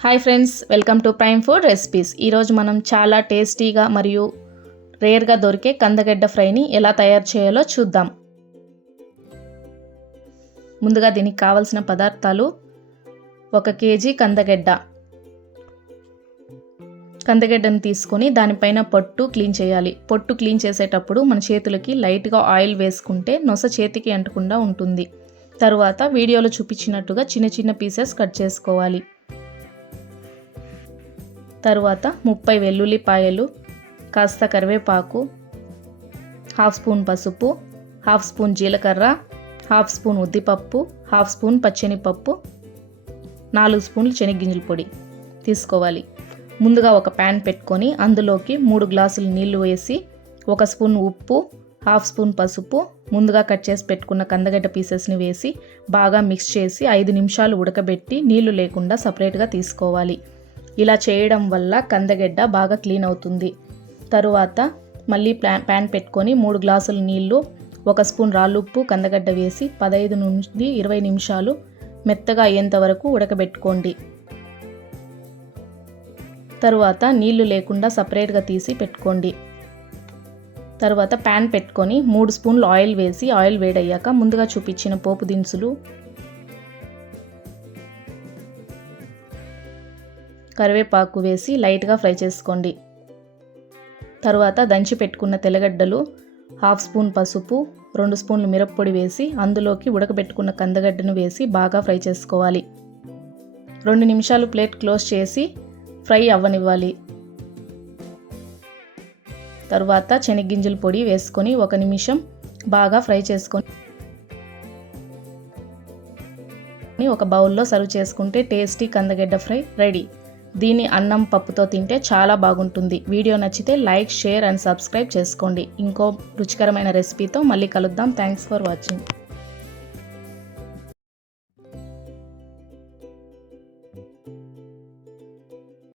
Hi friends, welcome to prime food recipes. ఈరోజు మనం చాలా టేస్టీగా మరియు రేర్గా దొరికే కందగడ్డ ఫ్రైని ఎలా తయారు చేయాలో చూద్దాం. ముందుగా దీనికి కావలసిన పదార్థాలు: 1 కేజీ కందగడ్డను తీసుకొని దానిపైన పొట్టు క్లీన్ చేయాలి. పొట్టు క్లీన్ చేసేటప్పుడు మన చేతులకి లైట్గా ఆయిల్ వేసుకుంటే నొస చేతికి అంటకుండా ఉంటుంది. తరువాత వీడియోలో చూపించినట్టుగా చిన్న చిన్న పీసెస్ కట్ చేసుకోవాలి. తరువాత 30 వెల్లుల్లిపాయలు, కాస్త కరివేపాకు, హాఫ్ స్పూన్ పసుపు, హాఫ్ స్పూన్ జీలకర్ర, హాఫ్ స్పూన్ ఉద్దిపప్పు, హాఫ్ స్పూన్ పచ్చెనిపప్పు, 4 స్పూన్లు శనగగింజల పొడి తీసుకోవాలి. ముందుగా ఒక ప్యాన్ పెట్టుకొని అందులోకి 3 గ్లాసులు నీళ్లు వేసి 1 స్పూన్ ఉప్పు, హాఫ్ స్పూన్ పసుపు, ముందుగా కట్ చేసి పెట్టుకున్న కందగడ్డ పీసెస్ని వేసి బాగా మిక్స్ చేసి 5 నిమిషాలు ఉడకబెట్టి నీళ్లు లేకుండా సపరేట్గా తీసుకోవాలి. ఇలా చేయడం వల్ల కందగడ్డ బాగా క్లీన్ అవుతుంది. తరువాత మళ్ళీ ప్యాన్ పెట్టుకొని 3 గ్లాసుల నీళ్లు, 1 స్పూన్ రాళ్ళుప్పు, కందగడ్డ వేసి 15 నుండి 20 నిమిషాలు మెత్తగా అయ్యేంత వరకు ఉడకబెట్టుకోండి. తరువాత నీళ్లు లేకుండా సపరేట్గా తీసి పెట్టుకోండి. తరువాత ప్యాన్ పెట్టుకొని 3 స్పూన్లు ఆయిల్ వేసి ఆయిల్ వేడయ్యాక ముందుగా చూపించిన పోపు దినుసులు, కరివేపాకు వేసి లైట్గా ఫ్రై చేసుకోండి. తరువాత దంచి పెట్టుకున్న తెల్లగడ్డలు, హాఫ్ స్పూన్ పసుపు, 2 స్పూన్లు మిరప్పొడి వేసి అందులోకి ఉడకబెట్టుకున్న కందగడ్డను వేసి బాగా ఫ్రై చేసుకోవాలి. 2 నిమిషాలు ప్లేట్ క్లోజ్ చేసి ఫ్రై అవ్వనివ్వాలి. తరువాత శనగగింజల పొడి వేసుకొని 1 నిమిషం బాగా ఫ్రై చేసుకొని ఒక బౌల్లో సర్వ్ చేసుకుంటే టేస్టీ కందగడ్డ ఫ్రై రెడీ. దీన్ని అన్నం పప్పుతో తింటే చాలా బాగుంటుంది. వీడియో నచ్చితే లైక్, షేర్ అండ్ సబ్స్క్రైబ్ చేసుకోండి. ఇంకో రుచికరమైన రెసిపీతో మళ్ళీ కలుద్దాం. Thanks for watching.